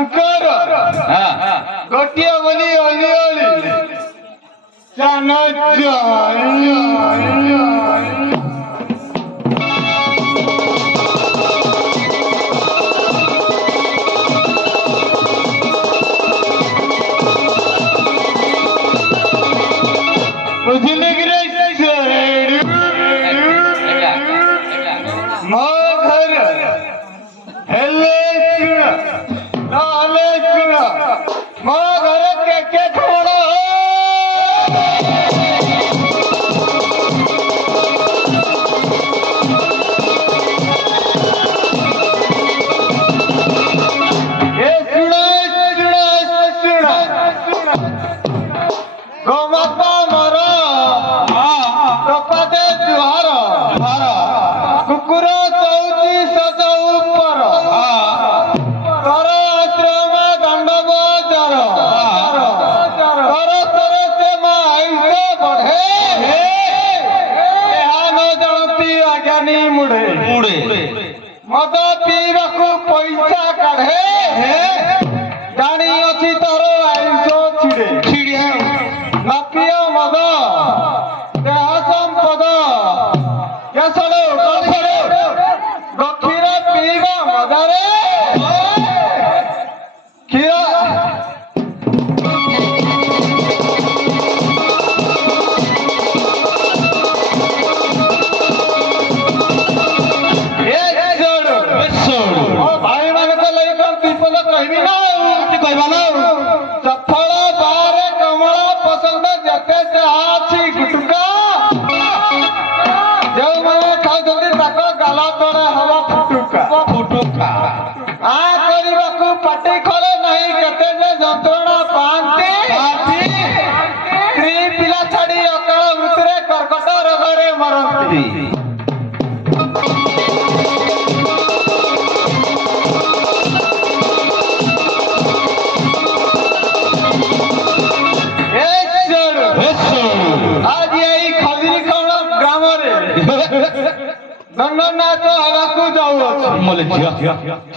ତାଙ୍କର ଗୋଟିଏ ବୋଲି ଅଲିଅଳି ଚାନଚ ବୁଝିଲେ କି ମୋ ଘର ହେଲେ ଶୁଣ ନହେଲେ ଶୁଣ ମୋ ଘର କେକେ କଣ ଗୋମାତା ମୋର କପାଦେ ଜୁହାର କୁକୁର ଚଉଚି ସଜ ଉପର ତର ଆଶ୍ରମ ଦଣ୍ଡବ ଜର ତର ତର ସେ ମା ଆୟୁଷ ବଢେ ଏହା ନ ଜାଣନ୍ତି ଅଜ୍ଞାନୀ ମୁଢେ ମଦ ପିଇବାକୁ ପଇସା କାଢେ ଜାଣିଅଛି ତର ଆୟୁଷ ଛିଡେ ନପିୟ ମଦ ଦେହ ସମ୍ପଦ କେଶର କ୍ଷୀର ପିଇବା ମଜାରେ କ୍ଷୀର ଭାଇ ମାନେ ତ ଲାଗି କଣ ବିପଦ କହିବି ନା କହିବା ନା ସଫଳ ବାହାରେ କମଳା ପସନ୍ଦ ଯେତେ ଯାହା ଅଛି ଗୁଟୁକା ଯେଉଁମାନେ ଖାଉଛନ୍ତି ତାଙ୍କ ଗାଲ ତଳେ ହବ ଫୁଟୁକା ଆ କରିବାକୁ ପାଟି ଖୋଲେ ନାହିଁ କେତେ ଯେ ଯନ୍ତ୍ରଣା ପାଆନ୍ତି ସ୍ତ୍ରୀ ପିଲା ଛାଡି ଅକାଳ ମୃତ୍ୟୁରେ କର୍କଟ ରୋଗରେ ମରନ୍ତି ଆଜି ଏଇ ଖଦିରି କଣ ଗ୍ରାମରେ ଦଣ୍ଡନାଚ ହେବାକୁ ଯାଉଅଛି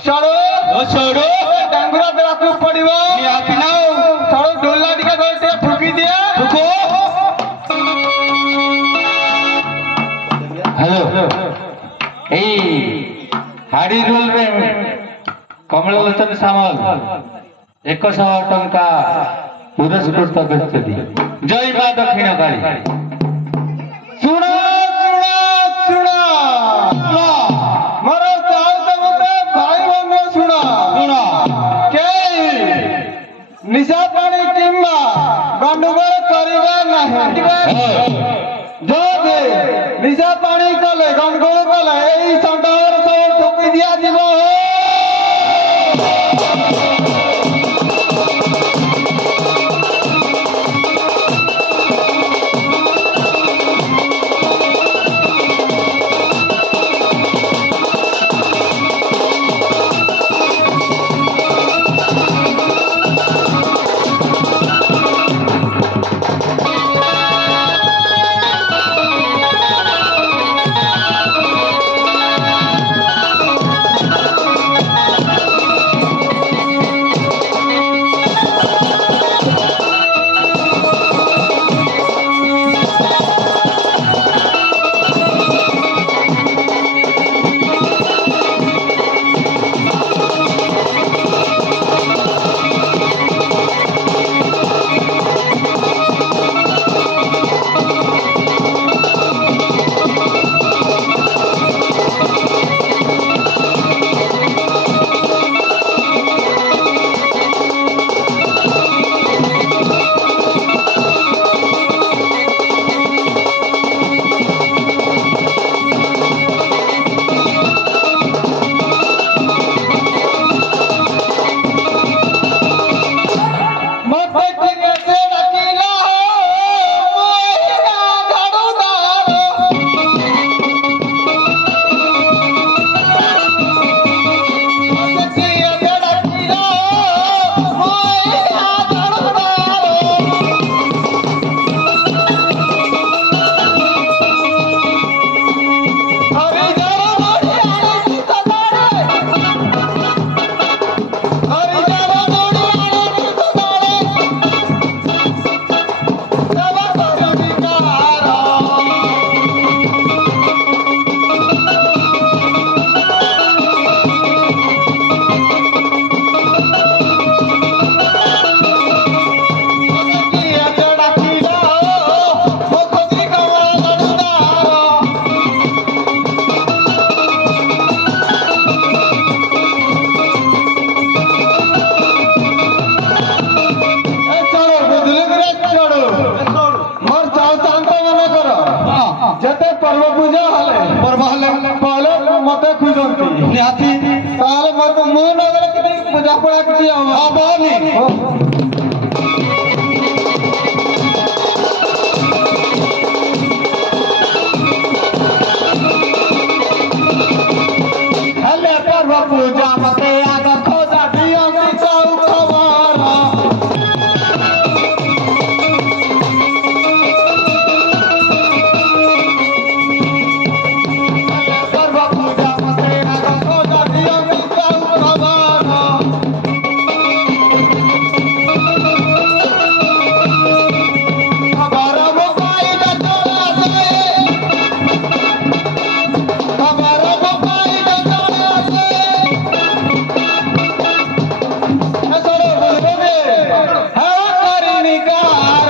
ସଡୁ ଡାଙ୍ଗୁରା ଦେବାକୁ ପଡିବ ସଡୁ ଢୋଲା ଟିକେ ଧରି ଟିକେ ଫୁକି ଦିଏ ହ୍ୟାଲୋ ଏଇ ହାଡି ରୋଲରେ କମଳ ଲୋଚନ ସାମଲ 100 ଟଙ୍କା ପୁରସ୍କୃତ କରିଛନ୍ତି ଜୟ ମା ଦକ୍ଷିଣ କାଳୀ ଶୁଣ ଶୁଣ ଶୁଣ ମୋର ଚାହୁଁଛ ମତେ ଭାଇ ବନ୍ଧୁ ଶୁଣ କେହି ନିଶା ପାଣି କିମ୍ବା ଗଣ୍ଡଗୋଳ କରିବା ନାହିଁ ଯଦି ନିଶା ପାଣି କଲେ ଗଣ୍ଡଗୋଳ କଲେ ଏଇ ସଣ୍ଡାରେ ସବୁ ଠୁକି ଦିଆଯିବ ପର୍ବ ପୂଜା ହେଲେ ପହଲେ ମତେ ଖୁଜନ୍ତି ନିହାତି ତାହେଲେ ମୁଁ ନଗଲେ କିଛି ପୂଜା ପଡ଼ା କିଛି ହବନି। ହେଲେ ପର୍ବ ପୂଜା ମତେ ଆଗ ଖୋଜା ଦିଅନ୍ତି ଚଉକ ବାର ପର୍ବ ପୂଜା ମତେ ଆଗ ଖୋଜା ଦିଅନ୍ତି ଚଉକ ବାର ଖବର ମୋ ପାଇଲେ ଚଳା ଯାଏ ଖବର ମୋ ପାଇଲେ ଚଳା ଯାଏ ଏସରେ ବୋଲବେ ହେଉ କରିନି କାର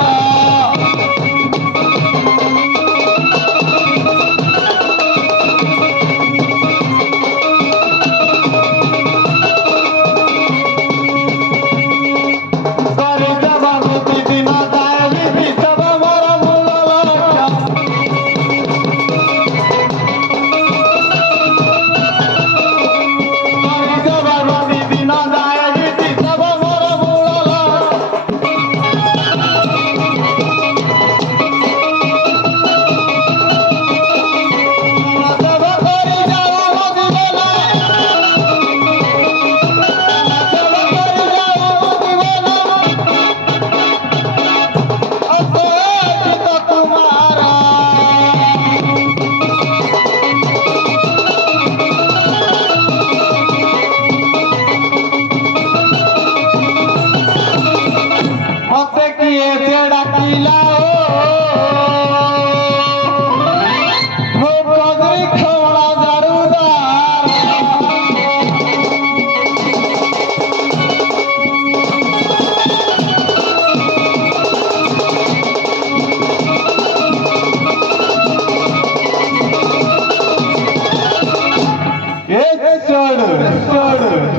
କରି ଦେବାକୁ ଦିନ ଯାଏ ବିଧିତବ ମୋର ମୂଳ ଲକ୍ଷ୍ୟ କରି ଦେବାକୁ ଦିନ ଯାଏ ବିଧିତବ ମୋର ମୂଳ ଲକ୍ଷ୍ୟ ଦେବ କରି ଯାଉ ମୋ ଜୀବନ ଦେବ କରି ଯାଉ ମୋ ଜୀବନ ଅପେକ୍ଷିତ ତୁମାର ମତେ କିଏ ସେ ଡାକିଲା ମୋ ପଦରି ଖୋଳା ଦାରୁଦାର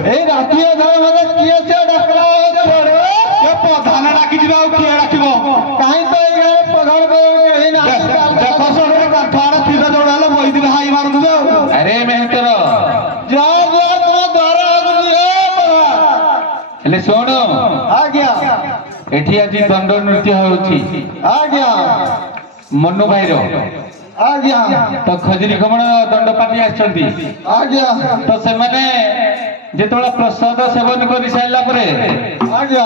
এই রাতিয়ে ধরে মতে কিଏ ସେ ଡାକିଲା ଏ ପ୍ରଧାନ ଡାକିଯିବ ଆଉ କିଏ ଡାକିବ? କାହିଁ ତ ଏଇ ଗାଁରେ ପ୍ରଧାନ କେହି ନାହାନ୍ତି ଦେଖ ଶୁଣରେ କାଠ ଆଡେ ତୀର ଯୋଡ ହେଲେ ବଇଦିନ ହାଇ ମାରୁଥିବେ ଆଉ। ଆରେ ମେହେନ୍ତର ଯାଅ ଯାଅ ତମ ଦ୍ୱାର ଆଗୁଛି ହେଲେ ଶୁଣ ଆଜ୍ଞା ଏଠି ଆଜି ଦଣ୍ଡ ନୃତ୍ୟ ହେଉଛି ଆଜ୍ଞା ମନୁ ଭାଇର ଆଜ୍ଞା ତ ଖଜୁରୀ ଖମଣ ଦଣ୍ଡପାଟି ଆସିଛନ୍ତି ଆଜ୍ଞା ତ ସେମାନେ ଯେତେବେଳେ ପ୍ରସାଦ ସେବନ କରି ସାରିଲା ପରେ ଆଜ୍ଞା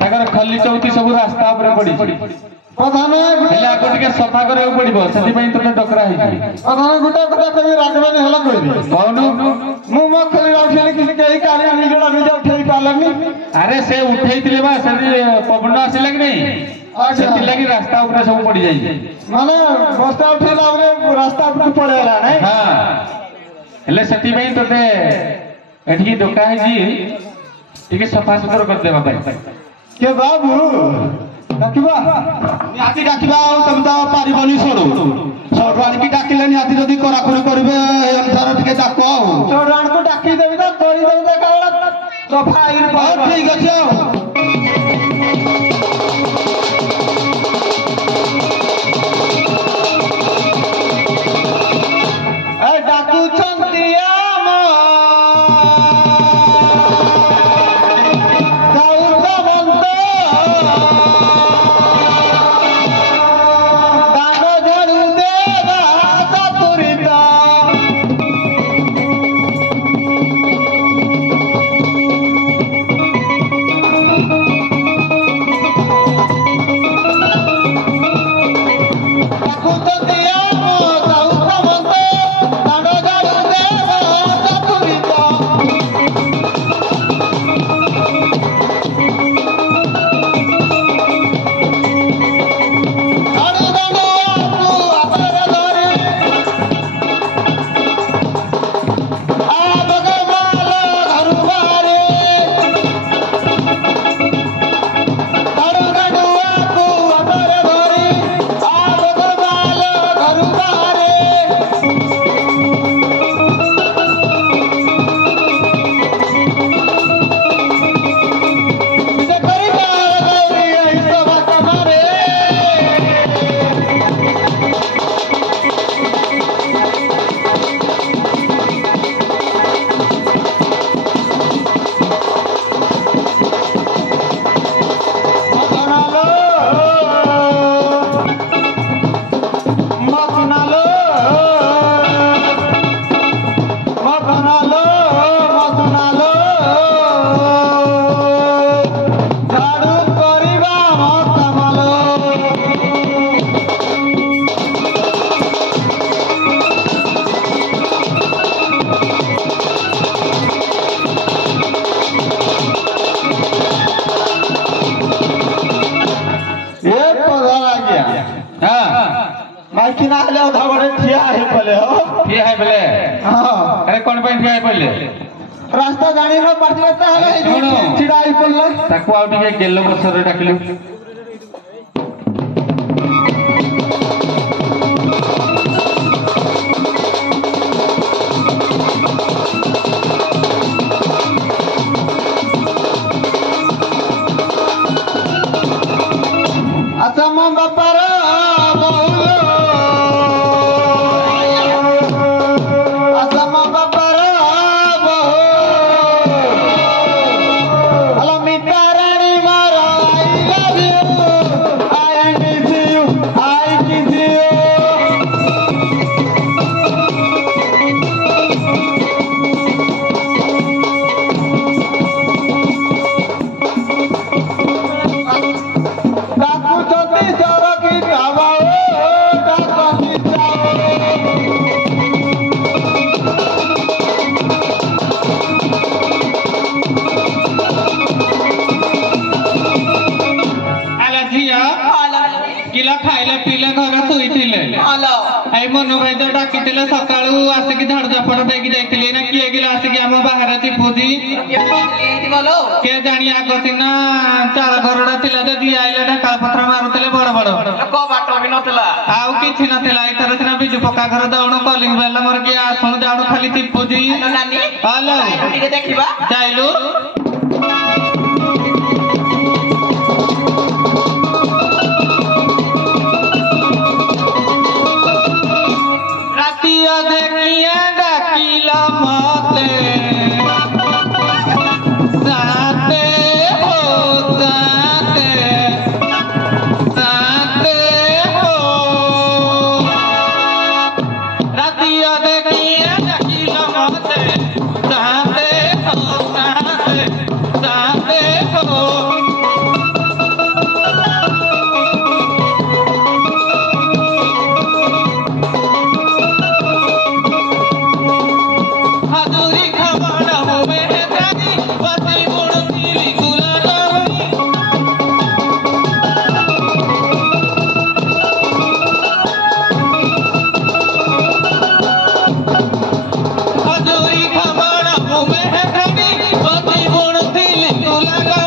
ତାଙ୍କର ଖଲି ଚଉକି ସବୁ ରାସ୍ତା ଉପରେ ପଡିଛି ପ୍ରଧାନ ହେଲେ ଆକୁ ଟିକେ ସଫା କରିବାକୁ ପଡିବ ସେଥିପାଇଁ ତୋତେ ଡକରା ହେଇଛି ପ୍ରଧାନ ଗୋଟେ କଥା କହିବି ରାଗବାନି ହେଲା କହିବି କହୁନୁ ମୁଁ ମୋ ଖୋଲି ରଖିଲି କିଛି କେହି କାଲି ନିଜଟା ନିଜେ ଉଠେଇ ପାରିଲେନି ଆରେ ସେ ଉଠେଇଥିଲେ ବା ସେଠି ପବନ ଆସିଲା କି ନାଇଁ ଆଜ୍ଞା ସେଥିଲାଗି ରାସ୍ତା ଉପରେ ସବୁ ପଡିଯାଇଛି ମାନେ ବସ୍ତା ଉଠେଇଲା ପରେ ରାସ୍ତା ଉପରକୁ ପଳେଇଲା ନାଇଁ ହଁ ହେଲେ ସେଥିପାଇଁ ତୋତେ ଏଠିକି ଡକା ହେଇଛି ଟିକେ ସଫାସୁତୁରା କରିଦେବା ପାଇଁ କେ ବାବୁ ଡାକିବା ନିହାତି ଡାକିବା ଆଉ ତମେ ତ ପାରିବନି ସଡୁ ଆଣିକି ଡାକିଲେ ନିହାତି ଯଦି କରାକରି କରିବେ ଏ ଅନୁସାରେ ଟିକେ ଡାକ ଆଉ। ଚୌଡାଣକୁ ଡାକିଦେବି ତ କରିଦେବି ତ କାରଣ ସଫା ଆଇନ ହଉ ଠିକ ଅଛି ଆଉ। ଡାକୁଛନ୍ତି ଆମ ଗୌତମନ୍ତ ଦାନ ଝାଡୁ ଦେବା ଚତୁରିତ पैठिना हेले अधा बड़े ठिया हे पले हो ଠିଆ ହେଇ ବେଲେ हां ଆରେ କଣ ପାଇଁ ଠିଆ ହେଇ ପଡ଼ିଲେ रास्ता जानी न पड़ती ताहले ଶୁଣ। छिड़ा ही पड़ला ତାକୁ ଆଉ ଟିକେ ଗେଲ ବସରେ ଡାକିଲୁ अच्छा मो बापार बहुलो अच्छा मो बापार बहु हेलो मिता रानी मारो I love you I miss you डाकू चोटी चोर की जावाओ डाकू जाओ ଆଲା ଝିଅ କିଲା ଖାଇଲେ ପିଇଲେ ଘରେ ଶୋଇଥିଲେ ଏଇ ମନୁ ଭାଇ ତ ଡାକିଥିଲେ ସକାଳୁ ଆସିକି ଝାଡୁ ଝାପଟ ଦେଇକି ଯାଇଥିଲି ନା କିଏ କିଲା ଆସିକି ଆମ ବାହାରେ ଚିପୁଛି କିଏ ଜାଣି ଆଗ ସିନା ଚାଳ ଘରଟା ଥିଲା ଯେ ଯିଏ ଆଇଲେ ଢାକାଳ ପତ୍ର ମାରୁଥିଲେ ବଡ ବଡ ଆଉ କିଛି ନଥିଲା ଏଥର ସିନା ବିଜୁ ପକ୍କା ଘର ଦଉଣୁ କଲିଙ୍ଗ ବେଲ ମୋର କିଏ ଆସୁଣୁ ଯାଉଣୁ ଖାଲି ଚିପୁଛି ହ୍ୟାଲୋ ଚାଇଲୁ ରାତି ଅଧେ କିଏ ଡାକିଲ ମତେ ସାତେ ହୋ ସାତେ ହୋ ରାତି ଅଧେ କିଏ ଡାକିଲ ମତେ ସାତେ ହୋ হাজুরি খাওয়ানো হবে জানি বাতি বড় তিলি গুলানো হাজুরি খাওয়ানো হবে জানি বাতি বড় তিলি গুলানো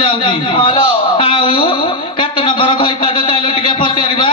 ଯାଉଛି ହ୍ୟାଲୋ ଆଉ କେତେ ନମ୍ବର ଘଇତା ଯେ ଚାଇଲ ଟିକେ ପଚାରିବା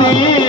भगवती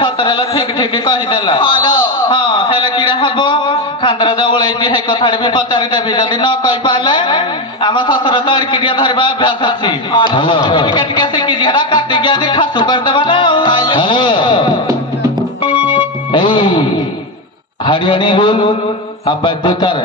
ସତରେଲା ଠିକ ଠିକ କହିଦେଲା ହଁ ହେଲେ କିରା ହବ ଖାନ୍ଦର ଜଉଳେଇକି ହେଇ କଥାଟି ବି ପଚାରିଦେବି ଯଦି ନ କହିପାରିଲେ ଆମ ଶ୍ୱଶୁର ତ ଏଡିକିଟିଆ ଧରିବା ଅଭ୍ୟାସ ଅଛି ଟିକେ ଟିକେ ଶିଖିଛି ହେଟା କାଟିକି ଆଜି ଖାସୁ କରିଦେବା ନା ଏଇ ହରିୟାଣୀ ରୁଲ ଆଉ ବାଧ୍ୟତାର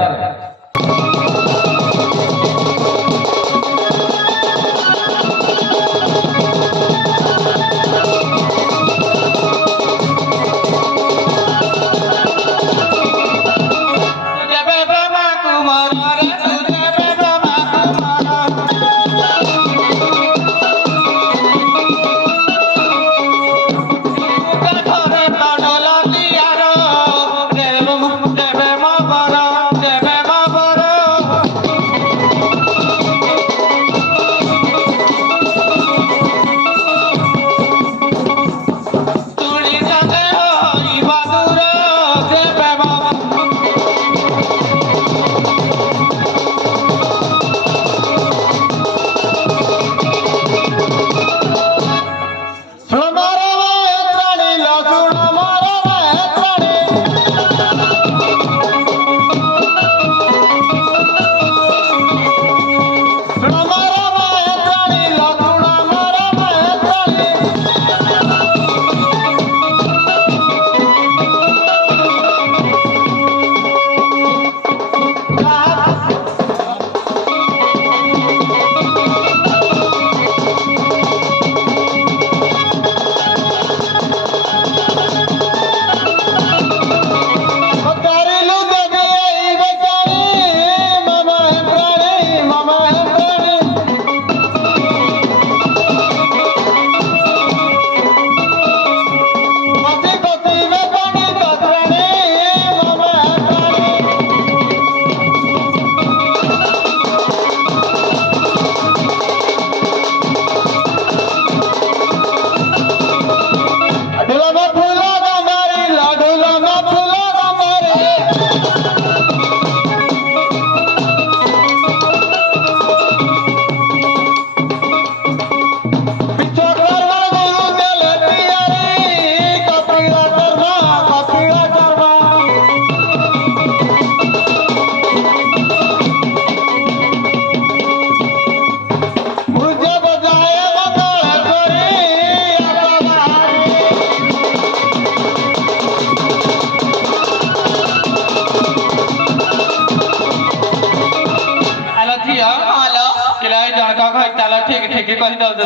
ଠିକ ଠିକ କହିଦଉଛି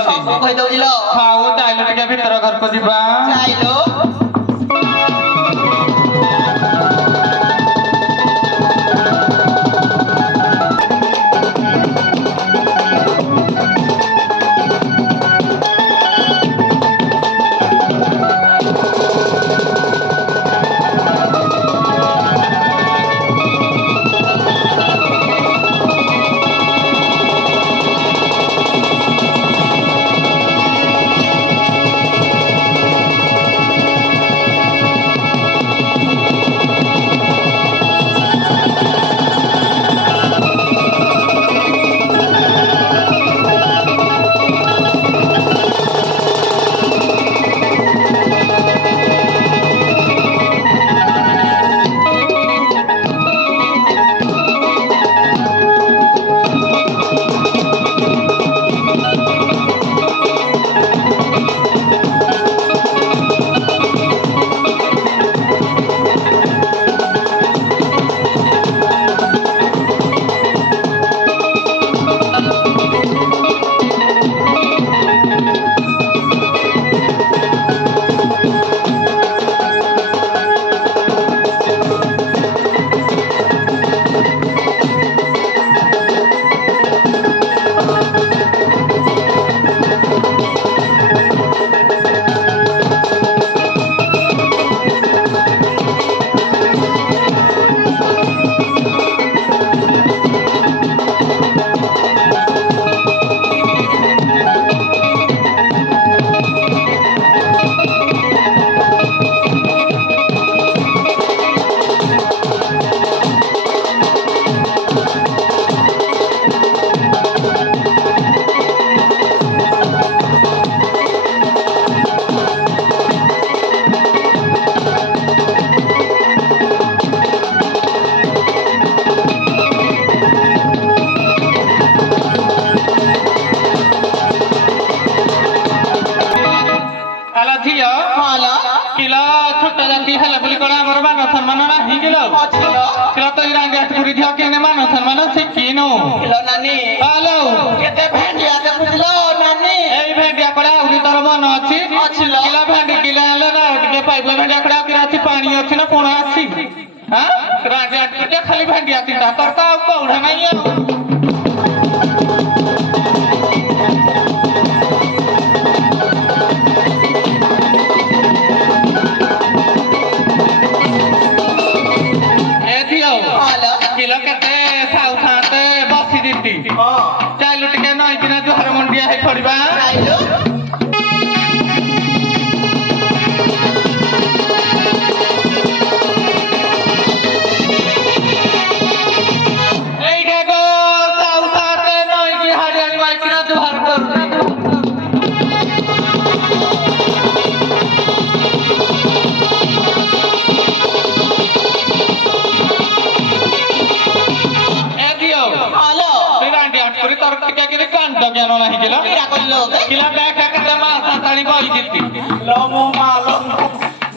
ହଉ ଚାଇଲ ଟିକେ ଭିତର ଘରକୁ ଯିବା ଆଲା ଝିଅ କିଲ ଛୋଟ ଜାତି ହେଲେ ବୋଲି କଣ ଆମର ମାନ ସମ୍ମାନ ନାହିଁ କିଲ କିଲ ତ ଇରାଙ୍ଗି ଆଠକୁରି ଝିଅ କେନେ ମାନ ସମ୍ମାନ ଶିଖିନୁ ହ୍ୟାଲୋ ଏଇ ଭେଣ୍ଡିଆ କଡା ଆହୁରି ତୋର ମନ ଅଛି କିଲ ଭେଣ୍ଡି କିଲେ ଆଣିଲେ ନା ଟିକେ ପାଇପ ଭେଣ୍ଡିଆ କଡା କିରା ଅଛି ପାଣି ଅଛି ନା କଣ ଅଛି ହଁ ରାଙ୍ଗି ଆଠକୁରି ଖାଲି ଭେଣ୍ଡିଆ ଚିନ୍ତା ତୋର ତ ଆଉ କଉଢା ନାହିଁ ଆଉ କିଲ କେତେ ସାଉ ସାତେ ବସି ଦିତି ଚାଲୁ ଟିକେ ନଈକିନା ଜୁହାର ମଣ୍ଡିଆ ହେଇ ପଡିବା এইଟା ଗো ସାଉ ସାତେ ନଈକି ହାଡିଆଣି ମାଇକିନା ଜୁହାର କରୁଛି কিলা দেখা কেটে মা সাতাড়ি বই দিতি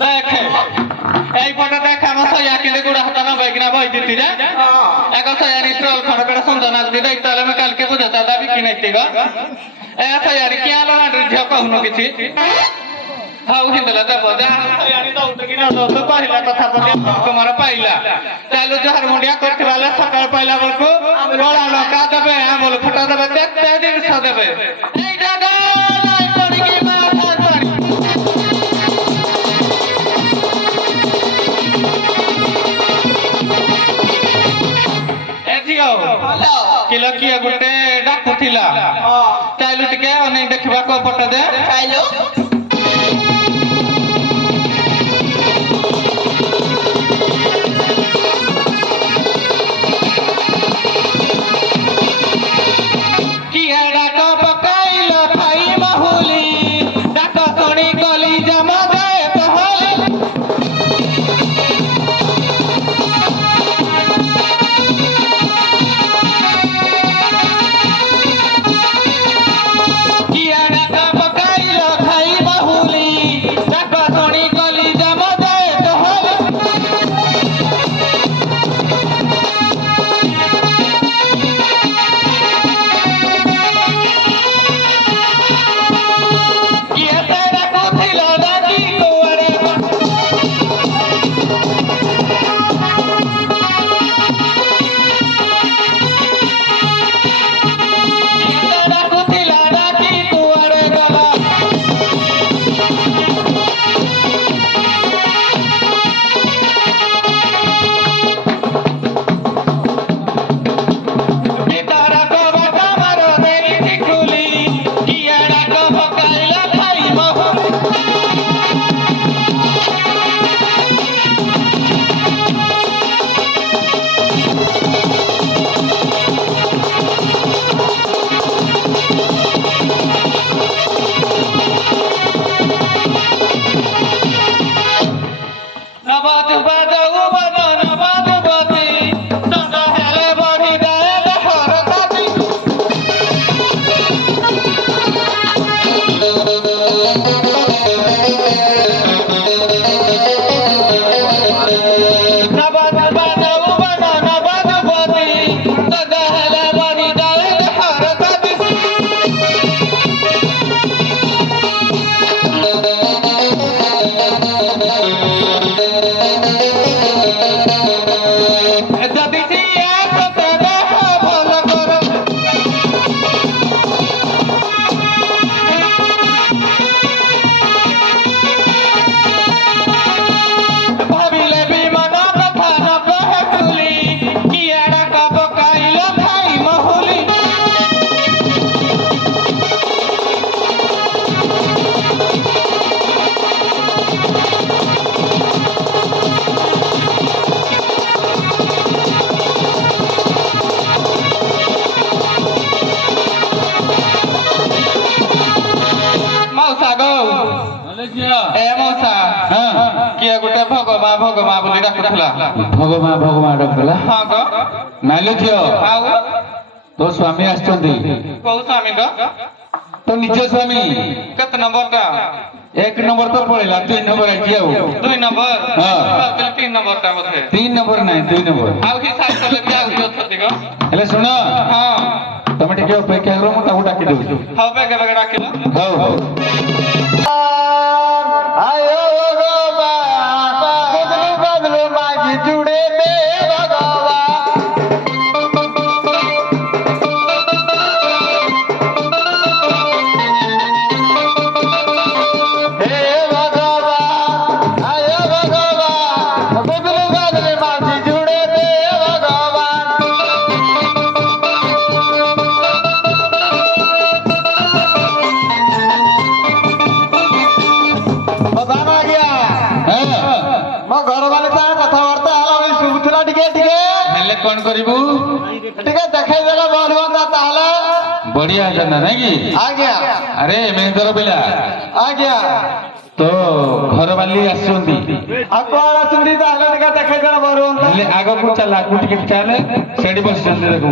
দেখে এই পটে দেখা আমার সয়া কিনে গুড়া হাতা না বেগিনা বই দিতি যা এক সয়া নিশ্চল খড় করে সুন্দর নাচ দি দেখ তাহলে আমি কালকে বুঝে দাদা বিকি নাইতি গো এ সয়ারি কি আলো না ঝিও কহুনো কিছু হাউ হিন্দলা দেব যা সয়ারি দৌত কিনা দৌত কহিলা কথা বলি তোমার পাইলা চালু জোহার মুন্ডিয়া করতিবালে সকাল পাইলা বলকু গড়া লঙ্কা দেবে আমল ফটা দেবে কেতে জিনিস দেবে এইটা গায় পড়ি কি মা পড়ি এ জিও কিলো কিଏ ଗୋଟେ ଡାକୁଥିଲା ଚାଲୁ ଟିକେ ଅନେଇ ଦେଖିବାକୁ ପଟ ଦେ ଚାଲୁ ଭଗମା ବୋଲି ଡାକୁଥିଲା। ଭଗମା ଡାକୁଥିଲା? ହଁ ଗ। ନାଇଲୋ ଝିଅ ଆଉ ତୋ ସ୍ୱାମୀ ଆସିଛନ୍ତି। କୋଉ ସ୍ୱାମୀ ଗ? ତୋ ନିଜ ସ୍ୱାମୀ। କେତେ ନମ୍ବର ଟା? एक नंबर तो पड़ेगा 3 नंबर आई जाओ 2 नंबर हाँ। 3 नंबर टा बोधे 3 नंबर नहीं 2 नंबर आउ हिसाब कले भी आउ अछती गो हेले सुन हां तमे टिके अपेक्षा करो मु ताकू डाकी दउ हो बेगे बेगे डाकिलो हो हो आयो भगवान बदलू बदलू मागी जुड़े दे भगवान हे भगवान आयो भगवान बदलू बदलू मागी जुड़े दे भगवान प्रधान आ गया ମୋ ଘର ବାଲେ ସାଙ୍ଗେ କଥାବାର୍ତ୍ତା ହେଲା ବୋଲି ଶୁଭୁଥିଲା ଟିକେ ଟିକେ हेले कोन करिबू ଟିକେ ଦେଖେଇ ଦେଲେ ଭଲ ହୁଅନ୍ତା ତାହେଲେ बढ़िया जना नहीं की ଆଜ୍ଞା अरे मेहतर बेला ଆଜ୍ଞା तो घर वाली आसुंदी ଆଉ କଣ ଅଛନ୍ତି ତାହେଲେ ଟିକେ ଦେଖେଇ ଦେଲେ ଭଲ ହୁଅନ୍ତା ହେଲେ ଆଗକୁ ଚାଲ ଆଗକୁ ଟିକେ ଚାଲ ସେଠି ବସିଛନ୍ତି ଦେଖୁ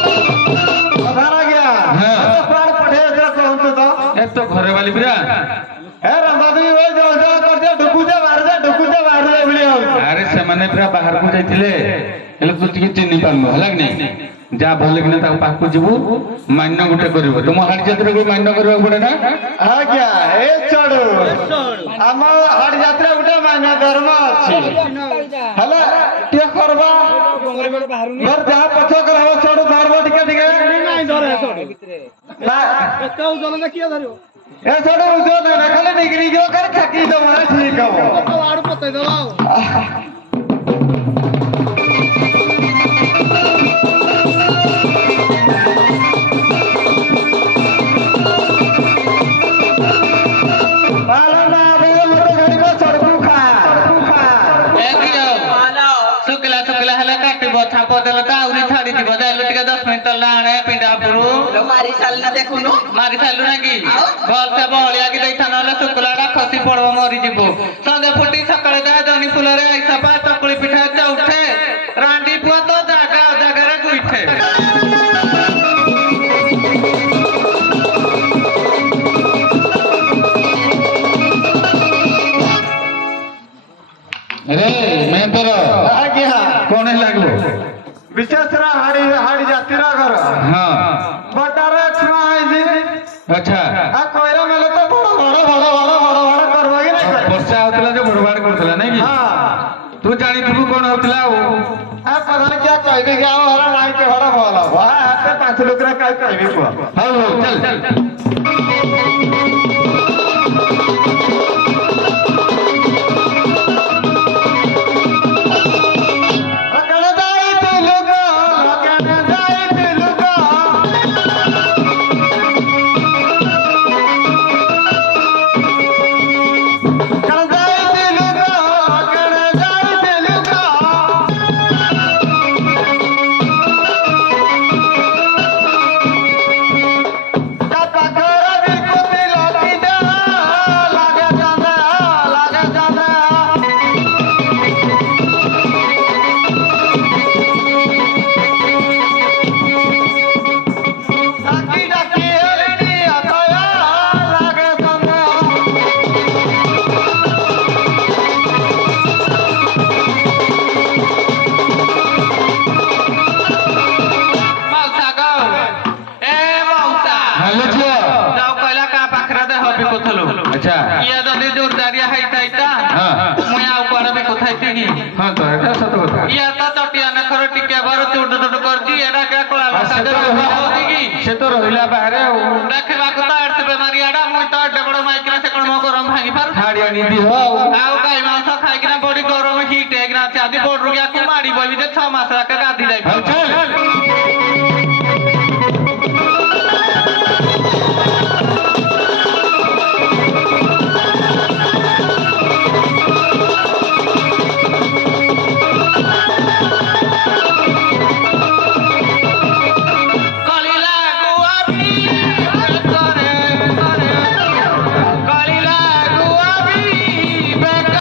ପ୍ରଧାନ ଆଜ୍ଞା ହଁ। କୁଆଡେ ପଠେଇ ଦିଅ କୁହନ୍ତୁ ତ ଏ ତ ଘରେ ବାଲି ପୁରା ଏ ରନ୍ଧାଦେବୀ ଭାଇ ଜଳ ଜଳ କରିଦିଅ ଢୁକୁଛେ ବାହାରୁଛେ ଭଳି ହଉଛି ଆରେ ସେମାନେ ପୁରା ବାହାରକୁ ଯାଇଥିଲେ ହେଲେ ତୁ ଟିକେ ଚିହ୍ନି ପାରୁନୁ ହେଲା କି ନାଇଁ ଯା ଭଲ କିନା ତାକୁ ପାଖକୁ ଯିବୁ ମାନ୍ୟ ଗୋଟେ କରିବୁ ତୁମ ହାଡି ଯାତ୍ରାକୁ ମାନ୍ୟ କରିବାକୁ ପଡେ ନା ଆଜ୍ଞା ଏ ଚଢୁ ଆମ ହାଡି ଯାତ୍ରା ଗୋଟେ ମାନ୍ୟ ଧର୍ମ ଅଛି ହେଲା ଟିକେ କରବା ମୋର ଯାହା ପଛ କରବ ଚଢୁ ଧରବ ଟିକେ ଟିକେ ନା ଏ ଚଢୁ ଉଜନ ନା ଖାଲି ନିଗିରି ଯିବ ଖାଲି ଠାକି ଦବ ନା ଠିକ ହବ शुक्ला शुक्ला हेले काटिबो छाप देले त आउरी छाडी दिबो जाइलो टिके 10 मिनिट लाणे पिंडा पुरु मारी साल ना देखुनु मारी सालु ना की भल से बहलिया की दैथा नले शुक्लाडा खसी पड़बो मरी जिबो संगे फुटी सकाळे दा जनी फुलरे आइसा पा चकुली पिठा चौठे रांडी पुआ तो जागा जागरे गुइठे रे मेहतर ଆଜ୍ଞା କଣ ଲାଗିବ ବିଶେଷର ହାଡି ଜାତିର ଘର ହଁ ବଟାରେ ଛୁଆ ହେଇଛି ଆଚ୍ଛା ଆଉ କହିଲା মেলে ତ ବଡ କରବ କି ନାଇଁ ବର୍ଷା ହଉଥିଲା ଯେ ବଡବାଡ କରୁଥିଲା ନାଇଁ କି ହଁ ତୁ ଜାଣିଥିବୁ କଣ ହଉଥିଲା ଆଉ आ प्रधान क्या कहबे कि हम हरा नाई के हरा भल बा हाथे 5 लोकरा काय कहबे को ହଉ ହଉ ଚାଲ ଚାଲ कने जाई तू लुगा कने जाई तू लुगा कने जाई तू लुगा कने जाई तू लुगा का पकड़ भी कुती लागी जा लागे जाना डाकी डाकी हरणी आताया लागे जाना मौसा गो ए मौसा हेलो ଝିଅ जाऊ कहला का पाखरा दे हबी कोथलो ଆଚ୍ଛା ଇଏ ଯଦି ଜୋରଦାରିଆ ହେଇଥାଇତା ହଁ ମୁଇଁ ଆଉ କୁଆଡେ ବି କୋଥାଇତି କି ହଁ ତ ଏଟା ସତ କଥା ଇଏ ତ ତଟିଆ ନଖର ଟିକେ ବର ଚୁଡୁ ଚୁଡୁ କରୁଛି ଏଟା କେ କଳା ଭାଷା ସେ ଦେ ତ ହଉଛି କି ସେ ତ ରହିଲା ବାହାରେ ଆଉ ଦେଖିବାକୁ ତ ଏତେ ବେମାରିଆଟା ମୁଇଁ ତ ଏତେ ବଡ ମାଇକିନା ସେ କଣ ମୋ ଗରମ ଭାଙ୍ଗି ପାରୁ ହାଡି ଆଣି ଦିଅ ଆଉ ଆଉ